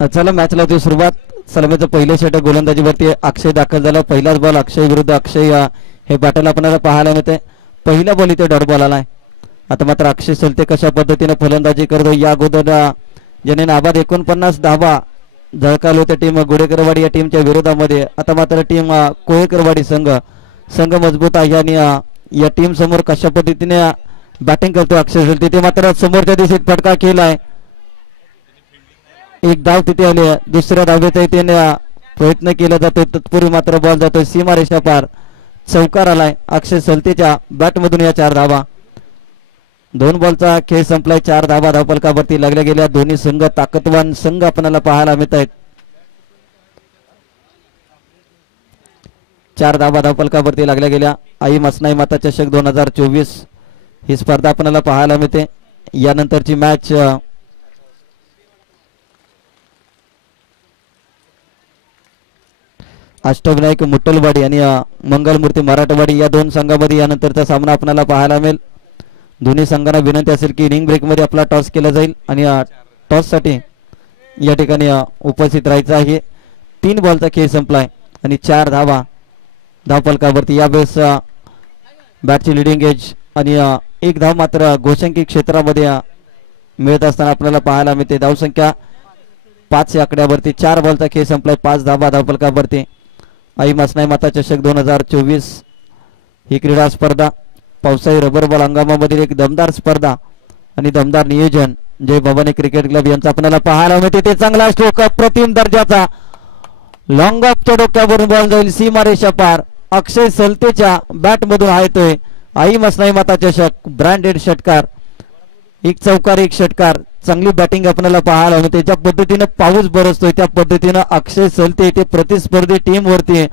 चला मॅचला होती सुरुवात. सलामीचं पहिलं षटक गोलंदाजीवरती अक्षय दाखल झाला. पहिलाच बॉल अक्षय विरुद्ध अक्षय हे बॅटल आपल्याला पाहायला मिळते. पहिला बॉल इथे डॉट बॉल आलाय. आता मात्र अक्षय सलते कशा पद्धतीने फलंदाजी करतो. या अगोदर ज्याने नाबाद 49 धावा झळकावले होते टीम गुडेकरवाडी या टीमच्या विरोधामध्ये. आता मात्र टीम कोळेकरवाडी संघ मजबूत आहे आणि या टीम समोर कशा पद्धतीने बॅटिंग करतो अक्षय सलते. ते मात्र समोरच्या दिशेत फटका केलाय. एक धाव तिथे आली. दुसऱ्या धावेचा इथे प्रयत्न केला जातोय. तत्पूर्वी मात्र बॉल जातोय सीमारेषा पार. चौकार आलाय अक्षय सलतेच्या बॅटमधून. या 4 धावा. 2 बॉलचा खेळ संपलाय. 4 धावा धावफलकावरती लागल्या गेल्या. दोन्ही संघ ताकदवान संघ आपल्याला पाहायला मिळत आहेत. 4 धावा धावफलकावरती लागल्या गेल्या. आई मसनाई माता चषक 2024 ही स्पर्धा आपल्याला पाहायला मिळते. यानंतरची मॅच अष्टविनायक मुट्टलवाडी आणि मंगलमूर्ती मराठवाडी या 2 संघांमध्ये यानंतरचा सामना आपल्याला पाहायला मिळेल. दोन्ही संघांना विनंती असेल की इनिंग ब्रेकमध्ये आपला टॉस केला जाईल आणि टॉससाठी या ठिकाणी उपस्थित राहायचं आहे. 3 बॉलचा खेळ संपलाय आणि 4 धावा धावफलकावरती. यावेळेस बॅटची लिडिंग एज आणि 1 धाव मात्र गोशंकी क्षेत्रामध्ये मिळत असताना आपल्याला पाहायला मिळते. धावसंख्या 5 या आकड्यावरती. 4 बॉलचा खेळ संपलाय. 5 धावा धावफलकावरती. आई मसनाई माता चषक 2024 ही क्रीडा स्पर्धा पावसाळी रबर बॉल हंगामामधील एक दमदार स्पर्धा आणि दमदार नियोजन जय भवानी क्रिकेट क्लब यांचा आपल्याला पाहायला मिळते. ते चांगला स्ट्रोक अप्रतिम दर्जाचा लॉंग ऑफच्या डोक्यावरून बॉल जाईल सीमारेषा पार. अक्षय सलतेच्या बॅट मधून आहे आई मसनाई माता चषक ब्रँडेड षटकार. 1 चौकार 1 षटकार. चांगली बॅटिंग आपल्याला पाहायला मिळते. ज्या पद्धतीनं पाऊस बरसतोय त्या पद्धतीनं अक्षय सलते ते प्रतिस्पर्धी टीम वरती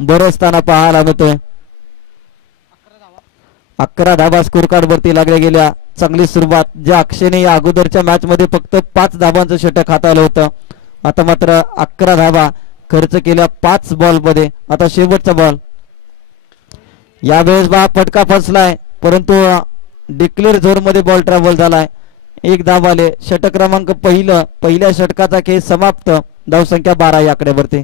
बरसताना पाहायला मिळतोय. 11 धावा स्कोर कार्ड वरती लागल्या गेल्या. चांगली सुरुवात. ज्या अक्षयने या अगोदरच्या मॅच मध्ये फक्त 5 धावांचं षटक हाताळलं होतं. आता मात्र 11 धावा खर्च केल्या 5 बॉल मध्ये. आता शेवटचा बॉल. यावेळेस फटका फसलाय परंतु डिक्लेअर झोन मध्ये बॉल ट्रॅव्हल झालाय. 1 धाव आले. षटक क्रमांक पहिल्या षटकाचा खेळ समाप्त. धावसंख्या 12 या आकड्यावरती.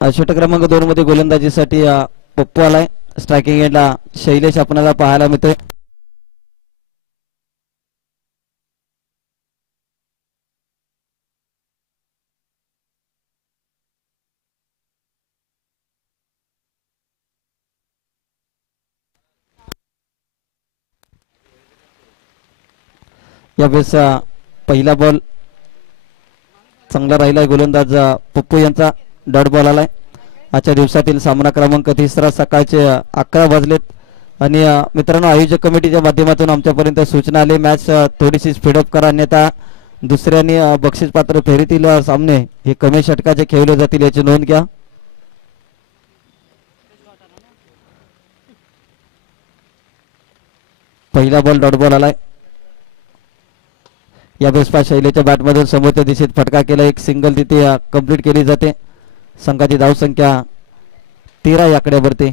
षटक क्रमांक 2 मध्ये गोलंदाजीसाठी पप्पू आलाय. स्ट्रायकिंग एंडला शैलेश आपल्याला पाहायला मिळतोय. यावेळेस पहिला बॉल चांगला राहिलाय. गोलंदाज पप्पू यांचा डॉट बॉल आलाय. आजच्या दिवसातील सामना क्रमांक 3 सकाळचे 11 वाजलेत आणि मित्रांनो आयोजक कमिटीच्या माध्यमातून आमच्यापर्यंत सूचना आली मॅच थोडीशी स्पीडअप करा अन्यथा दुसऱ्याने बक्षीसपात्र फेरीतील सामने हे कमी षटकाचे खेळले जातील याची नोंद घ्या. पहिला बॉल डॉट बॉल आलाय. या बेसपा शैलेच्या बॅटमधून समोरच्या दिशेत फटका केला. 1 सिंगल तिथे कंप्लीट केली जाते. संघाची धावसंख्या 13 या आकड्यावरती.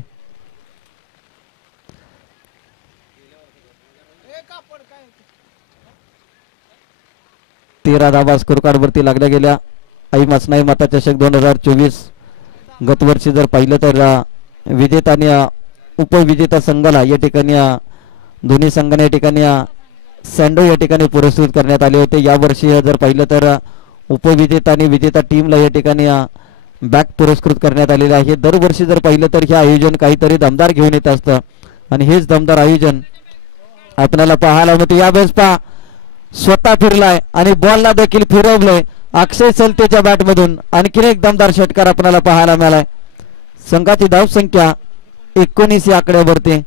तेरा धावा स्कोर कार्ड वरती लागल्या गेल्या. आई मसनाई माता चषक 2024 गतवर्षी जर पाहिलं तर विजेता आणि उपविजेता संघाला या ठिकाणी दोन्ही संघाने या ठिकाणी सँडो या ठिकाणी पुरस्कृत करण्यात आले होते. यावर्षी जर पाहिलं तर उपविजेता आणि विजेता टीमला या ठिकाणी बॅग पुरस्कृत करण्यात आलेले आहे. दरवर्षी जर पाहिलं तर हे आयोजन काहीतरी दमदार घेऊन येत असतं आणि हेच दमदार आयोजन आपल्याला पाहायला मिळते. यावेळेस पहा स्वतः फिरलाय आणि बॉलला देखील फिरवलंय अक्षय सलतेच्या बॅटमधून. आणखीन एक दमदार षटकार आपल्याला पाहायला मिळालाय. संघाची धाव संख्या 19 या आकड्यावरती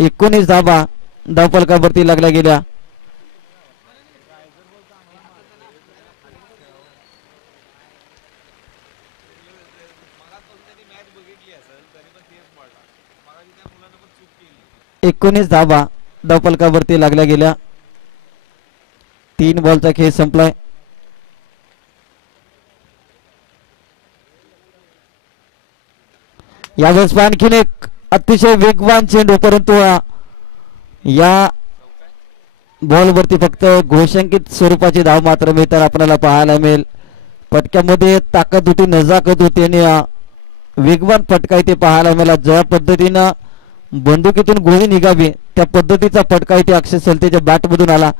19 धावा धावफलकावरती लागल्या गेल्या. एकोणीस धावा धावफलकावरती लागल्या गेल्या. 3 बॉलचा खेळ संपलाय. यावेळेस आणखीन एक अतिशय वेगवान चेंडू परंतु या बॉलवरती फक्त घोषांकित स्वरूपाची धाव मात्र मिळताना आपल्याला पाहायला मिळेल. पटक्यामध्ये ताकद होती नजाकत होती आणि वेगवान फटका इथे पाहायला मिळाला. ज्या पद्धतीनं बंदुकीतून गोळी निघावी त्या पद्धतीचा फटका इथे अक्षय सलतेच्या बॅटमधून आला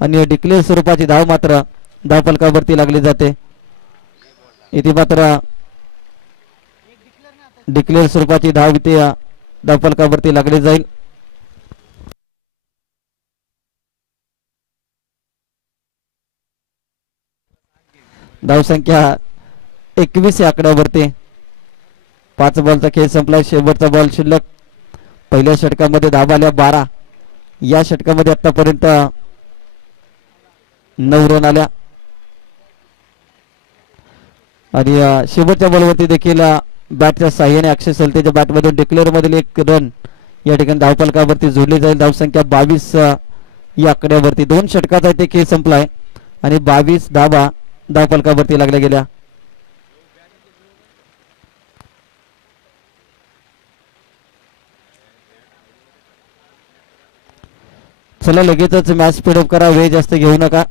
आणि डिक्लेअर स्वरूपाची धाव मात्र धावफलकावरती लागली जाते. इथे मात्र डिक्लेअर स्वरूपाची धाव इथे धावफलकावरती लागली जाईल. धावसंख्या 21 या आकड्यावरती 5 बॉलचा खेळ संपला. शेवटचा बॉल शिल्लक. पहिल्या षटकामध्ये धावा आल्या 12. या षटकामध्ये आतापर्यंत 9 रन आल्या आणि शेवटच्या बॉलवरती देखील बॅटच्या साह्याने अक्षय सलतेच्या बॅटमधून डिक्लेअर मधील 1 रन या ठिकाणी धावफलकावरती जोडली जाईल. धावसंख्या 22 या आकड्यावरती 2 षटकाचा इथे खेळ संपलाय आणि 22 धावा धावफलकावरती लागल्या गेल्या. चला लगेचच मॅच स्पीड अप करा. वेळ जास्त घेऊ नका.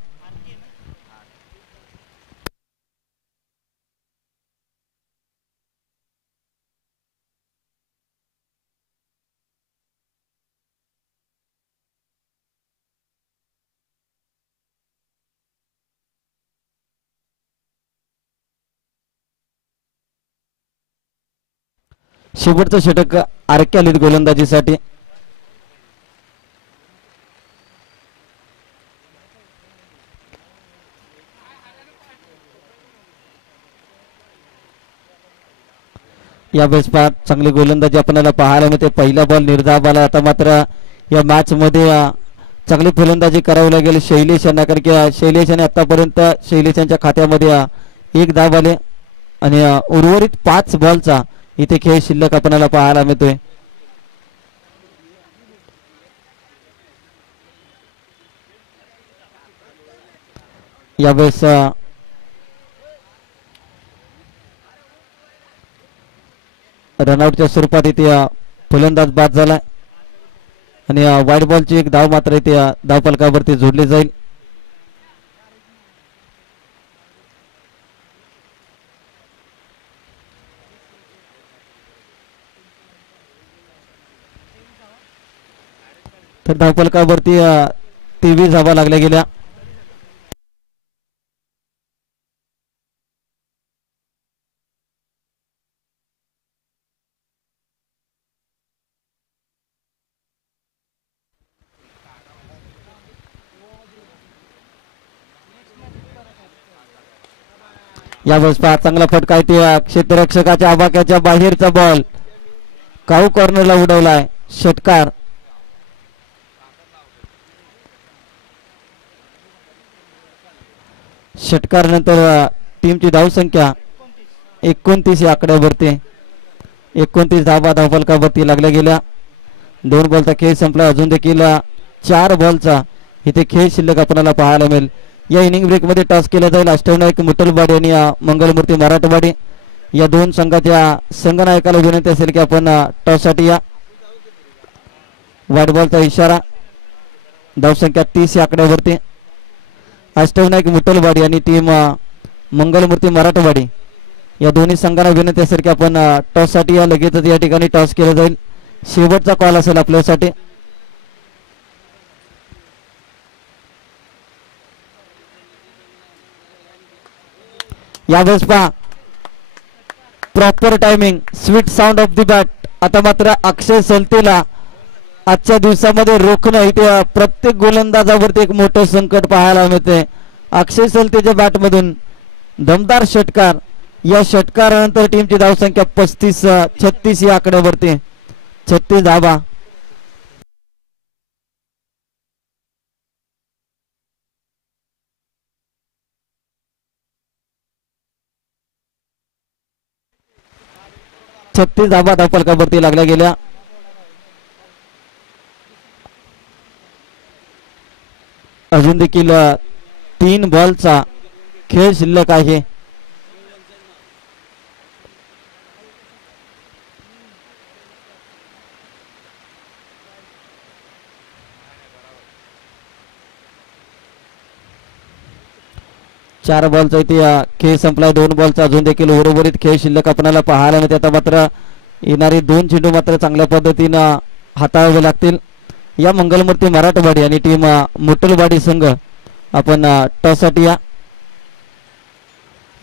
शेवटचं षटक आरक्या लीड गोलंदाजीसाठी. यावेळेस चांगली गोलंदाजी आपल्याला पाहायला मिळते. पहिला बॉल निर्धाव आला. आता मात्र या मॅच मध्ये चांगली फलंदाजी करावी लागेल शैलेश यांना, कारण की शैलेश यांनी आतापर्यंत शैलेश यांच्या खात्यामध्ये 1 धाव आले आणि उर्वरित 5 बॉलचा इथे खेळ शिल्लक आपल्याला पाहायला मिळतोय. यावेळेस रनआउटच्या स्वरूपात इथे फलंदाज बाद झालाय आणि वाईट बॉलची 1 धाव मात्र इथे धावफलकावरती जोडली जाईल. तर धावफलकावरती 23 धावा लागल्या गेल्या. यावेळेस चांगला फटका येते. क्षेत्ररक्षकाच्या आवाक्याच्या बाहेरचा बॉल काऊ कॉर्नरला उडवलाय. षटकार. षटकार नंतर टीमची धावसंख्या 29 या आकड्यावरती 29 धावा धावफलकावरती लागल्या गेल्या. 2 बॉलचा खेळ संपला. अजून देखील 4 बॉलचा इथे खेळ शिल्लक आपल्याला पाहायला मिळेल. या इनिंग ब्रेक मध्ये टॉस केला जाईल. अष्टविनायक मुटलवाडी आणि मंगलमूर्ती मराठवाडी या 2 संघाच्या संघनायकाला विनंती असेल की आपण टॉस साठी या. वाईट बॉलचा इशारा. धावसंख्या 30 या आकड्यावरती अष्टविनायक मुटलवाडी आणि टीम मंगलमूर्ती मराठवाडी या दोन्ही संघांना विनंती असेल की आपण टॉस साठी या. लगेचच या ठिकाणी टॉस केला जाईल. शेवटचा कॉल असेल आपल्यासाठी. यावेळेस पहा proper timing, sweet sound of the bat. आता मात्र अक्षय सलतेला आजच्या दिवसामध्ये रोखणं इथे प्रत्येक गोलंदाजावरती एक मोठं संकट पाहायला मिळते. अक्षय सलतेच्या बॅटमधून दमदार षटकार. या षटकारानंतर टीमची धावसंख्या 36 या आकड्यावरती 36 धावा. धावा धावफलकावरती लागल्या गेल्या. अजून देखील 3 बॉलचा खेळ शिल्लक आहे. चार बॉलचा इथे खेळ संपलाय. 2 बॉलचा अजून देखील उर्वरित खेळ शिल्लक आपल्याला पाहायला मिळते. आता मात्र येणारे 2 चेंडू मात्र चांगल्या पद्धतीनं हाताळावे लागतील. या मंगलमूर्ती मराठवाडी आणि टीम मुटलवाडी संघ आपण टॉस साठी या.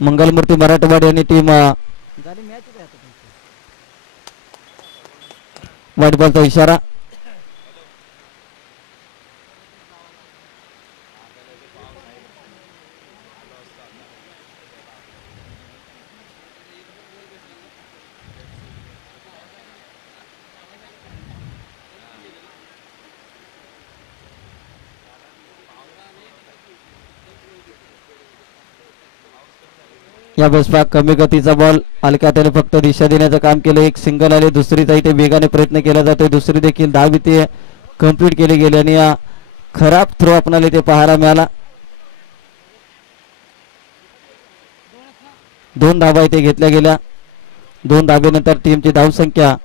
मंगलमूर्ती मराठवाडी आणि टीम व्हाईट बॉलचा इशारा. या बसपा कमी गतीचा बॉल हलक्या हाताने फक्त दिशा देण्याचं काम केलं. एक सिंगल आले, दुसरीचा इथे वेगाने प्रयत्न केला जातोय. दुसरी देखील धाव इथे कंप्लीट केली गेली आणि खराब थ्रो आपल्याला इथे पाहायला मिळाला. 2 धावा इथे घेतल्या गेल्या. 2 धावेनंतर टीमची धावसंख्या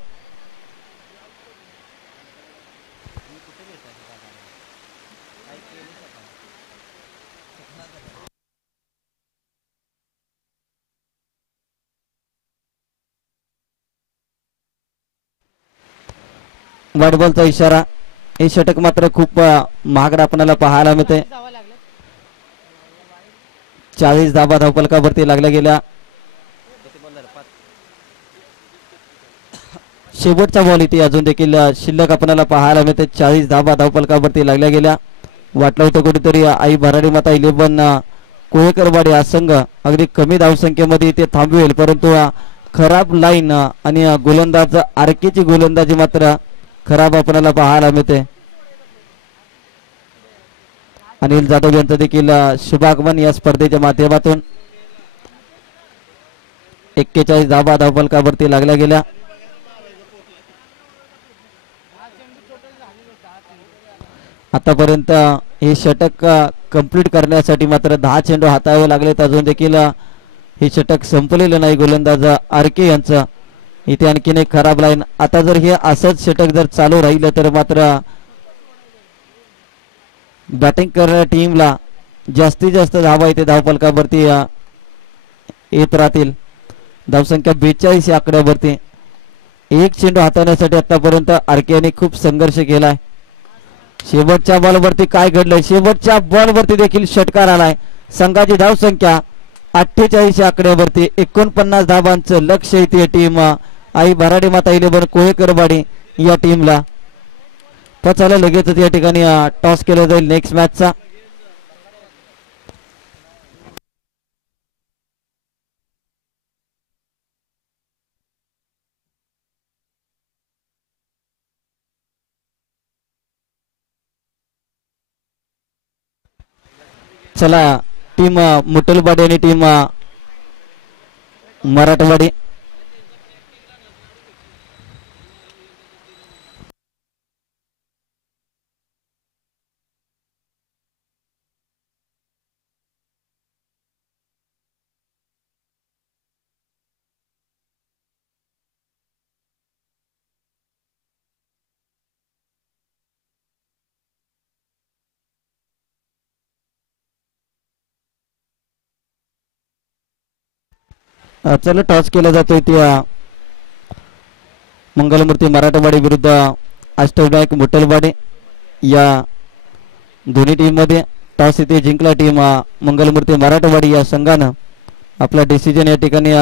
व्हाईट बॉलचा इशारा. हे षटक मात्र खूप महागडा आपल्याला पाहायला मिळते. 40 धावा धावफलकावरती लागल्या गेल्या. शेवटचा बॉल इथे अजून देखील शिल्लक आपल्याला पाहायला मिळते. 40 धावा धावफलकावरती लागल्या गेल्या. वाटलं होतं कुठेतरी आई भराडी माता 11 कोळेकरवाडी हा संघ अगदी कमी धावसंख्येमध्ये इथे थांबवेल, परंतु खराब लाईन आणि गोलंदाज आरकेची गोलंदाजी मात्र खराब आपल्याला पाहायला मिळते. अनिल जाधव यांचं देखील शुभागमन या स्पर्धेच्या माध्यमातून. 41 धावा धावफलकावरती लागल्या गेल्या. आतापर्यंत हे षटक कंप्लीट करण्यासाठी मात्र 10 चेंडू हाताळावे लागलेत. अजून देखील हे षटक संपलेलं नाही गोलंदाज आरके यांचं. इथे आणखीन एक खराब लाईन. आता जर हे असंच षटक जर चालू राहिलं तर मात्र बॅटिंग करणाऱ्या टीमला जास्तीत जास्त धावा इथे धावफलकावरती येत राहतील. धावसंख्या 42 या आकड्यावरती. 1 चेंडू हाताळण्यासाठी आतापर्यंत आरके यांनी खूप संघर्ष केलाय. शेवटच्या बॉलवरती काय घडलंय? शेवटच्या बॉलवरती देखील षटकार आलाय. संघाची धावसंख्या 48 आकड्यावरती. 49 धावांचं लक्ष इथे टीम आई भराडी माता 11 कोळेकरवाडी या टीमला. पचायला लगेचच या ठिकाणी टॉस केला जाईल नेक्स्ट मॅचचा. चला टीम मुटलवाडी आणि टीम मराठवाडी चला टॉस केला जातोय त्या मंगलमूर्ती मराठवाडी विरुद्ध अष्टविनायक मुटलवाडी या दोन्ही टीम मध्ये. टॉस इथे जिंकला टीम मंगलमूर्ती मराठवाडी या संघानं आपला डिसिजन या ठिकाणी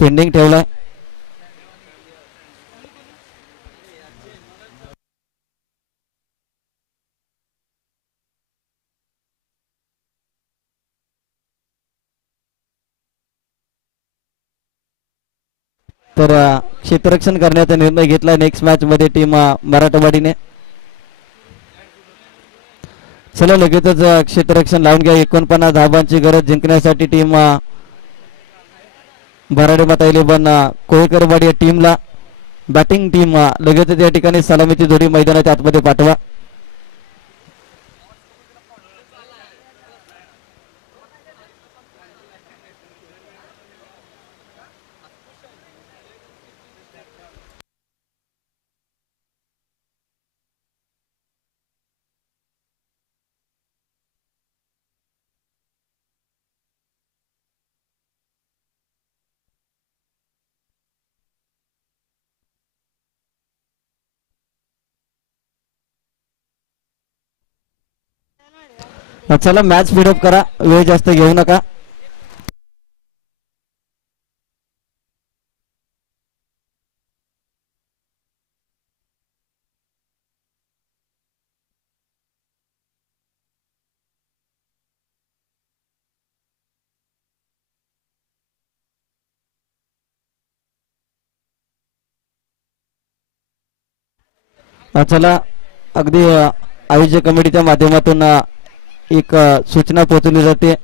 पेंडिंग ठेवलाय. तर क्षेत्ररक्षण करण्याचा निर्णय घेतला नेक्स्ट मॅच मध्ये टीम मराठवाडीने. चला लगेचच क्षेत्ररक्षण लावून घ्या. 49 धाबांची गरज जिंकण्यासाठी टीम भराडे माता 11 कोळकरवाडी या टीमला बॅटिंग टीम लगेचच या ठिकाणी सलामीची जोडी मैदानाच्या आतमध्ये पाठवा. चला मॅच स्पीडअप करा, वेळ जास्त घेऊ नका. चला अगदी आयोजक कमिटीच्या माध्यमातून एक सूचना पोहोचवली जाते.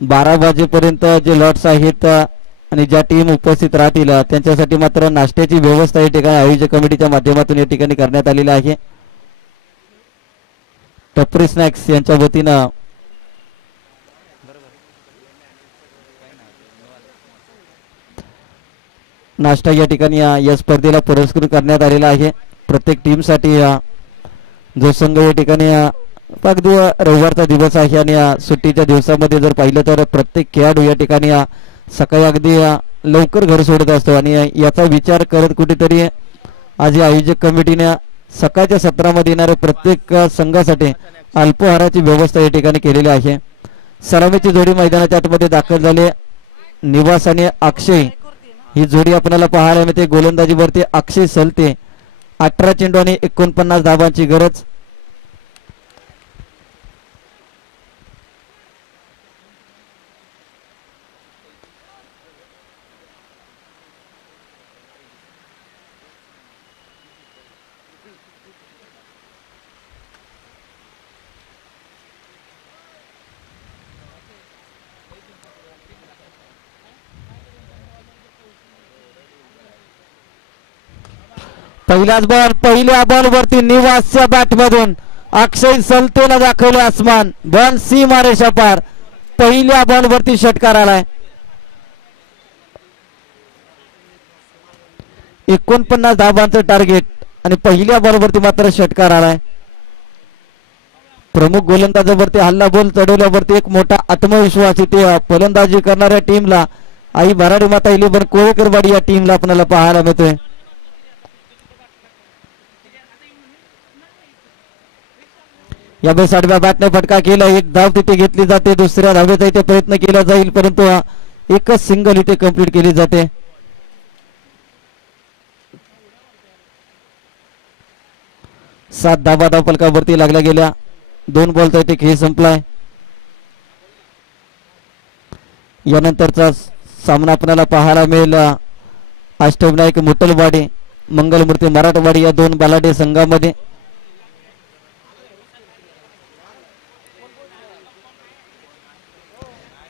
12 वाजेपर्यंत जे लॉट्स आहेत आणि ज्या टीम उपस्थित राहतील त्यांच्यासाठी मात्र नाश्त्याची व्यवस्था या ठिकाणी आयोजक कमिटीच्या माध्यमातून या ठिकाणी करण्यात आलेली आहे. टपरी स्नॅक्स यांच्या वतीनं नाश्ता या ठिकाणी या स्पर्धेला पुरस्कृत करण्यात आलेला आहे. प्रत्येक टीमसाठी जो संघ या ठिकाणी अगदी रविवारचा दिवस आहे आणि सुट्टीच्या दिवसामध्ये जर पाहिलं तर प्रत्येक खेळाडू या ठिकाणी सकाळी अगदी लवकर घर सोडत असतो आणि याचा विचार करत कुठेतरी आज आयोजक कमिटीने सकाळच्या सत्रामध्ये येणाऱ्या प्रत्येक संघासाठी अल्पहाराची व्यवस्था या ठिकाणी केलेली आहे. सलामीची जोडी मैदानाच्या आतमध्ये दाखल झाले. निवास आणि अक्षय ही जोडी आपल्याला पाहायला मिळते. गोलंदाजीवरती अक्षय सलते. 18 चेंडू आणि 49 धाबांची गरज. पहिल्याच बॉल पहिल्या बॉल वरती निवासच्या बॅट मधून अक्षय सलतेला दाखवले आसमान. बॉल सीमा रेषा पार. पहिल्या बॉल वरती षटकार आलाय. 49 धाबांचं टार्गेट आणि पहिल्या बॉल वरती मात्र षटकार आलाय. प्रमुख गोलंदाजावरती हल्ला बोल चढवल्यावरती एक मोठा आत्मविश्वास इथे फलंदाजी करणाऱ्या टीमला आई भराडी माता 11 कोळकरवाडी या टीमला आपल्याला पाहायला मिळतोय. यावेळेस आडव्या बॅटने फटका केला. एक धाव तिथे घेतली जाते. दुसऱ्या धावेचा इथे प्रयत्न केला जाईल परंतु एकच सिंगल इथे कंप्लीट केली जाते. सात धाबा धाव फलकावरती लागल्या गेल्या. 2 बॉलचा इथे खेळ संपलाय. यानंतरचा सामना आपल्याला पाहायला मिळेल अष्टविनायक मुटलवाडी मंगलमूर्ती मराठवाडी या 2 बलाढ्य संघामध्ये.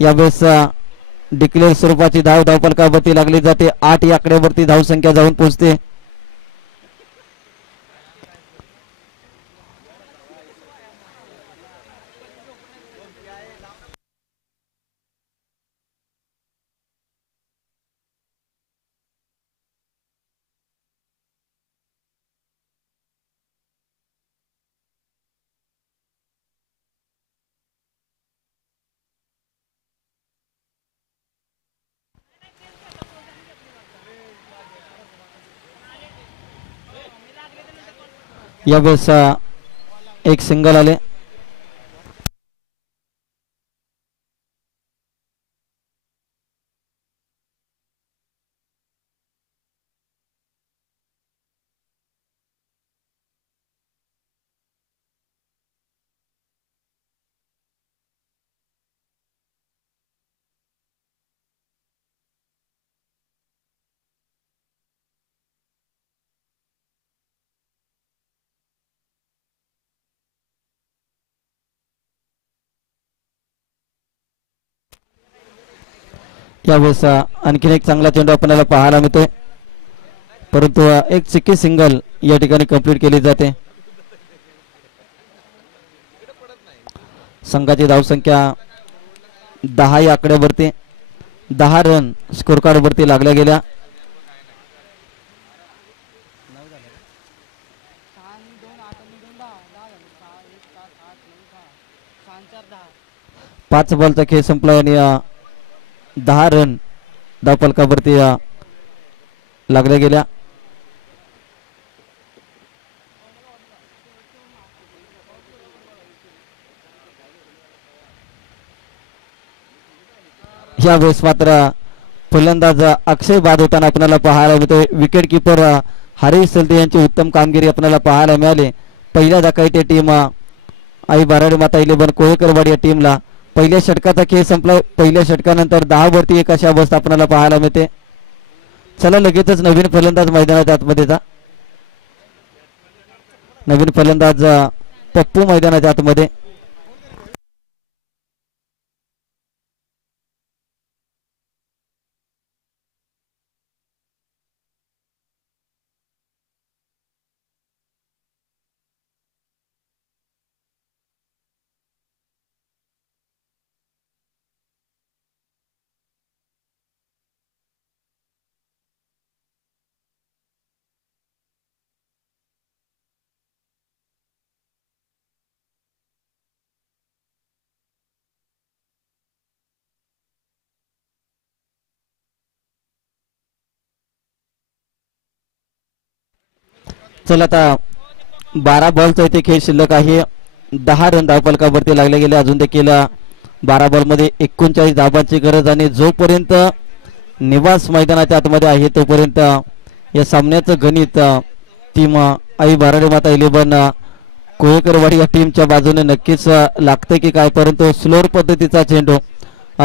यावेळेस डिक्लेअर स्वरूपाची धाव फलकावरती लागली जाते. 8 या आकड्यावरती धाव संख्या जाऊन पोहोचते. यावेळेस एक सिंगल आले. यावेळेस आणखीन एक चांगला चेंडू आपल्याला पाहायला मिळतोय, परंतु एक चिक्की सिंगल या ठिकाणी कंप्लीट केली जाते. संघाची धावसंख्या 10 या आकड्यावरती 10 रन स्कोर कार्ड वरती लागल्या गेल्या. पाच बॉलचा खेळ संपला आणि 10 रन धावफलकावरती लागल्या गेल्या. यावेळेस मात्र फलंदाज अक्षय बाद होताना आपल्याला पाहायला मिळतोय. विकेट किपर हरीश सलते यांची उत्तम कामगिरी आपल्याला पाहायला मिळाली. पहिल्या धक्क्यात टीम आई बाराडी माता 11 कोळेकरवाडी या टीमला पहिल्या षटकाचा खेळ संपला. पहिल्या षटकानंतर 10 वरती एक अशी अवस्था आपल्याला पाहायला मिळते. चला लगेचच नवीन फलंदाज मैदानाच्या आतमध्ये नवीन फलंदाज पप्पू मैदानाच्या आतमध्ये. चला आता 12 बॉलचा इथे खेळ शिल्लक आहे. 10 रन धावफलकावरती लागले गेले. अजून देखील 12 बॉलमध्ये 39 धावांची गरज आणि जोपर्यंत निवास मैदानाच्या आतमध्ये आहे तोपर्यंत या सामन्याचं गणित टीम आई बाराडे माता 11 कोळेकरवाडी या टीमच्या बाजूने नक्कीच लागते की काय. परंतु स्लोअर पद्धतीचा चेंडू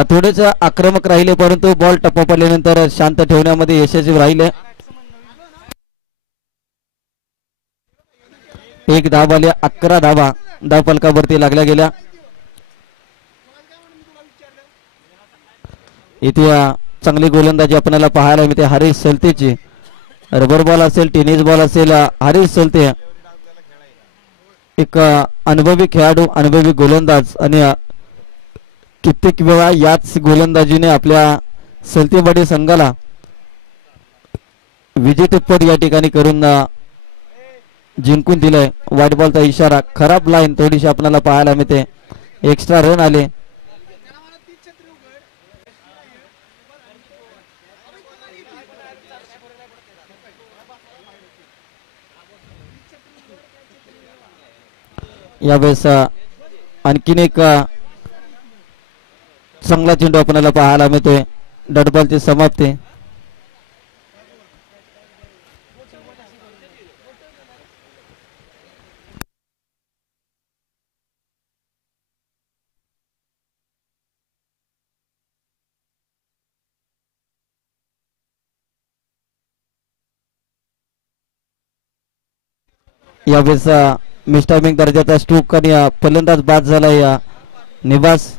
थोडेच आक्रमक राहिले, परंतु बॉल टप्पा पडल्यानंतर शांत ठेवण्यामध्ये यशस्वी राहिले. एक धाव आले. 11 धावा धावफलकावरती लागल्या गेल्या. इथे चांगली गोलंदाजी आपल्याला पाहायला मिळते हरीश सलतेची. रबर बॉल असेल, टेनिस बॉल असेल, हरीश सलते एक अनुभवी खेळाडू, अनुभवी गोलंदाज आणि कित्येक वेळा याच गोलंदाजीने आपल्या सलतेवाडी संघाला विजेतेपद या ठिकाणी करून जिंकून दिलंय. वाईट बॉलचा इशारा. खराब लाईन थोडीशी आपल्याला पाहायला मिळते. एक्स्ट्रा रन आले. यावेळेस आणखीन एक चांगला चेंडू आपल्याला पाहायला मिळतोय. डॉट बॉलची समाप्ती. यावेळेस मिस्टायमिंग दर्जाचा स्ट्रोक आणि फलंदाज बाद झालाय निवास.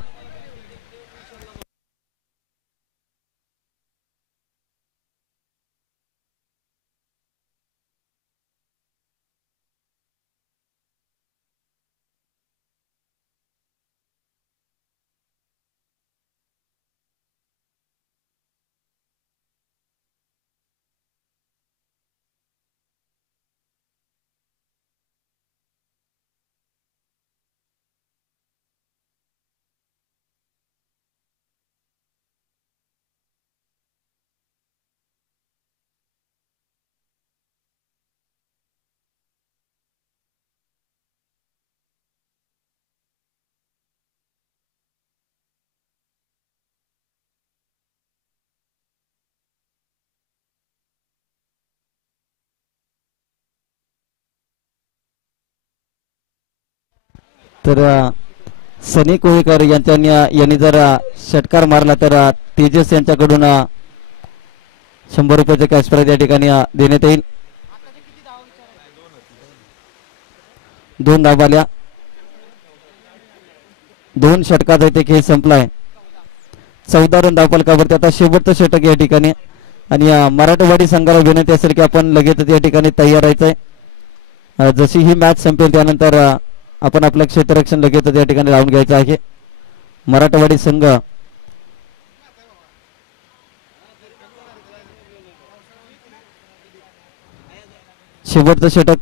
तर सनी कोळेकर यांनी जर षटकार मारला तर तेजस यांच्याकडून 100 रुपयाचे कॅश प्राइज या ठिकाणी देण्यात येईल. 2 धावा आल्या. 2 षटकाचा इथे खेळ संपलाय. 14 रन धावफलकावरती. आता शेवटचं षटक या ठिकाणी आणि मराठवाडी संघाला विनंती असेल की आपण लगेच या ठिकाणी तयार राहायचंय. जशी ही मॅच संपेल त्यानंतर आपण आपलं क्षेत्ररक्षण लगेच या ठिकाणी लावून घ्यायचं आहे. मराठवाडी संघ शेवटचं षटक.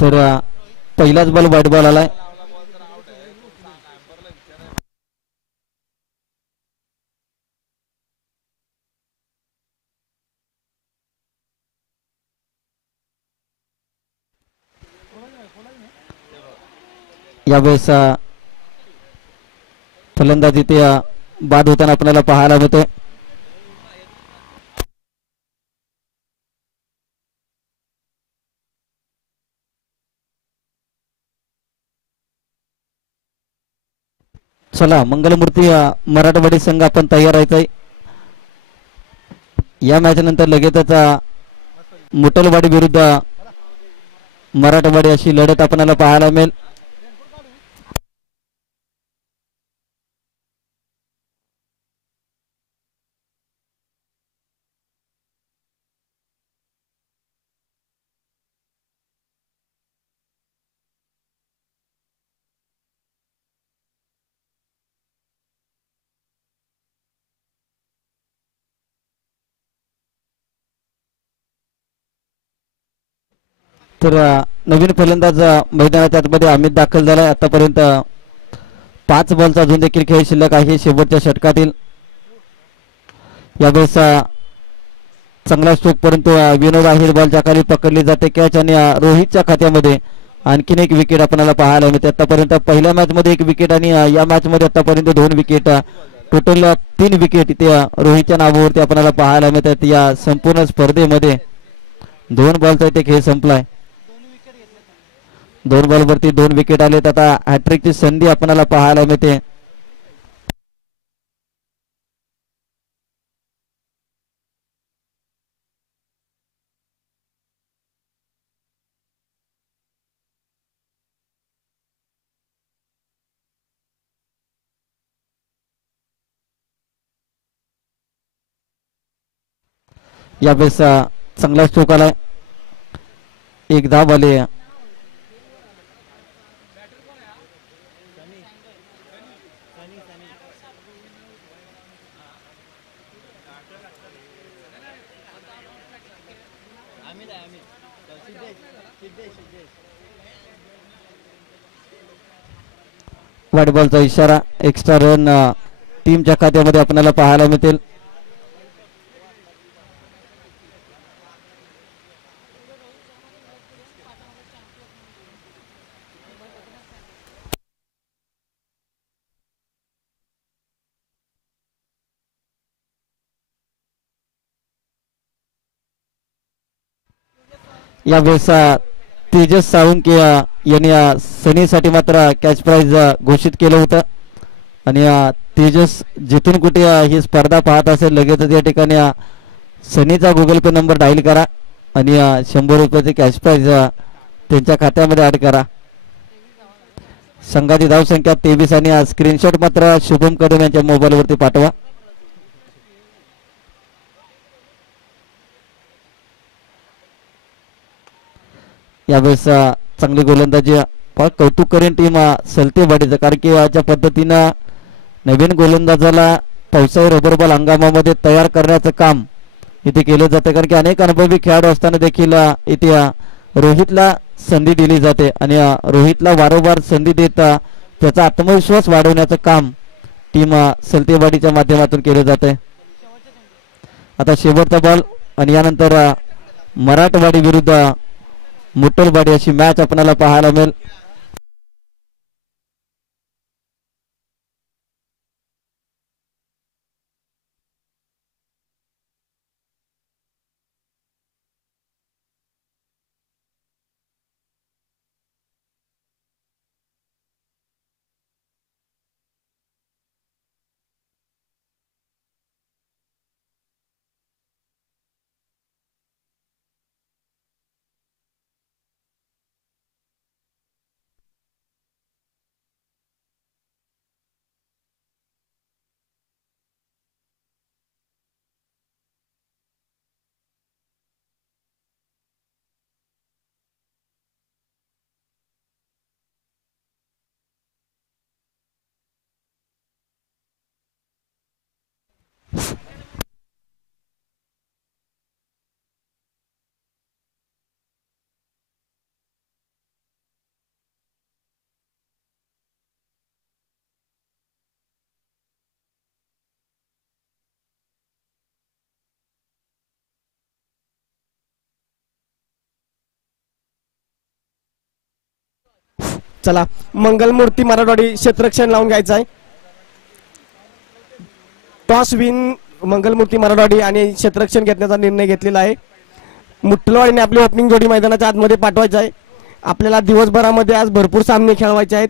तर पहिलाच बॉल वाईट बॉल आलाय. यावेळेस फलंदाज इथे बाद होताना आपल्याला पाहायला मिळते. चला मंगलमूर्ती मराठवाडी संघ आपण तयार राहायचंय. या मॅच नंतर लगेचच मुटलवाडी विरुद्ध मराठवाडी अशी लढत आपल्याला पाहायला मिळेल. तर नवीन फलंदाज मैदानाच्या आतमध्ये अमित दाखल झालाय. आतापर्यंत 5 बॉलचा अजून देखील खेळ शिल्लक आहे शेवटच्या षटकातील. यावेळेस चांगला स्ट्रोक परंतु विनोद आहेर बॉलच्या खाली पकडली जाते कॅच आणि रोहितच्या खात्यामध्ये आणखीन एक विकेट आपल्याला पाहायला मिळते. आतापर्यंत पहिल्या मॅच मध्ये 1 विकेट आणि या मॅच मध्ये आतापर्यंत 2 विकेट, टोटल 3 विकेट इथे रोहितच्या नावावरती आपल्याला पाहायला मिळतात. या संपूर्ण स्पर्धेमध्ये 2 बॉलचा इथे खेळ संपलाय. 2 बॉलवरती 2 विकेट आलेत. आता हॅट्रिकची संधी आपल्याला पाहायला मिळते. यावेळेस चांगला स्ट्रोक आलाय. 1 धाव आले. वाईट बॉलचा इशारा. एक्स्ट्रा रन टीमच्या खात्यामध्ये आपल्याला पाहायला मिळतील. यावेळेस तेजस साळुंके यांनी सनीसाठी मात्र कॅच प्राइज घोषित केलं होतं आणि तेजस जिथून कुठे ही स्पर्धा पाहत असेल लगेचच या ठिकाणी सनीचा गुगल पे नंबर डायल करा आणि 100 रुपयाची कॅश प्राइज त्यांच्या खात्यामध्ये ऍड करा. संघाची धावसंख्या 23 आणि स्क्रीनशॉट मात्र शुभम कदम यांच्या मोबाईलवरती पाठवा. यावेळेस चांगली गोलंदाजी. कौतुक करेन टीम सलतेवाडीचं, कारण की ज्या पद्धतीनं नवीन गोलंदाजाला पावसाळी रबर बॉल हंगामामध्ये तयार करण्याचं काम इथे केलं जातं. कारण की अनेक अनुभवी खेळाडू असताना देखील इथे रोहितला संधी दिली जाते आणि रोहितला वारंवार संधी देत त्याचा आत्मविश्वास वाढवण्याचं काम टीम सलतेवाडीच्या माध्यमातून केलं जाते. आता शेवटचा बॉल आणि यानंतर मराठवाडी विरुद्ध मुटलवाडी अशी मॅच आपल्याला पाहायला मिळेल. चला मंगलमूर्ती मराठवाडी क्षेत्ररक्षण लावून घ्यायचं आहे. टॉस विन मंगलमूर्ती मराठवाडी आणि क्षेत्ररक्षण घेण्याचा निर्णय घेतलेला आहे. मुठलवाडीने आपली ओपनिंग जोडी मैदानाच्या आतमध्ये पाठवायची आहे. आपल्याला दिवसभरामध्ये आज भरपूर सामने खेळवायचे आहेत.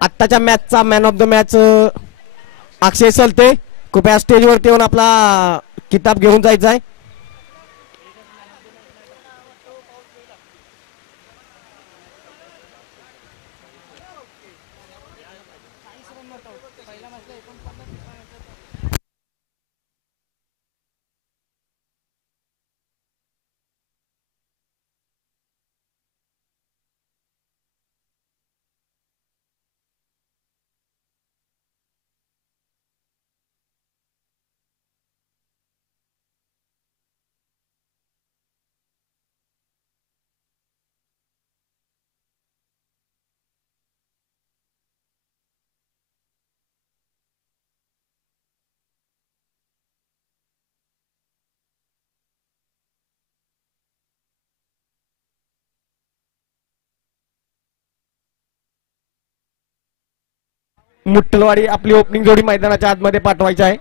आत्ताच्या मॅचचा मॅन ऑफ द मॅच अक्षय सलते. कृपया स्टेजवरती येऊन आपला किताब घेऊन जायचा आहे. मुठलवाडी आपली ओपनिंग जोडी मैदानाच्या आतमध्ये पाठवायची आहे.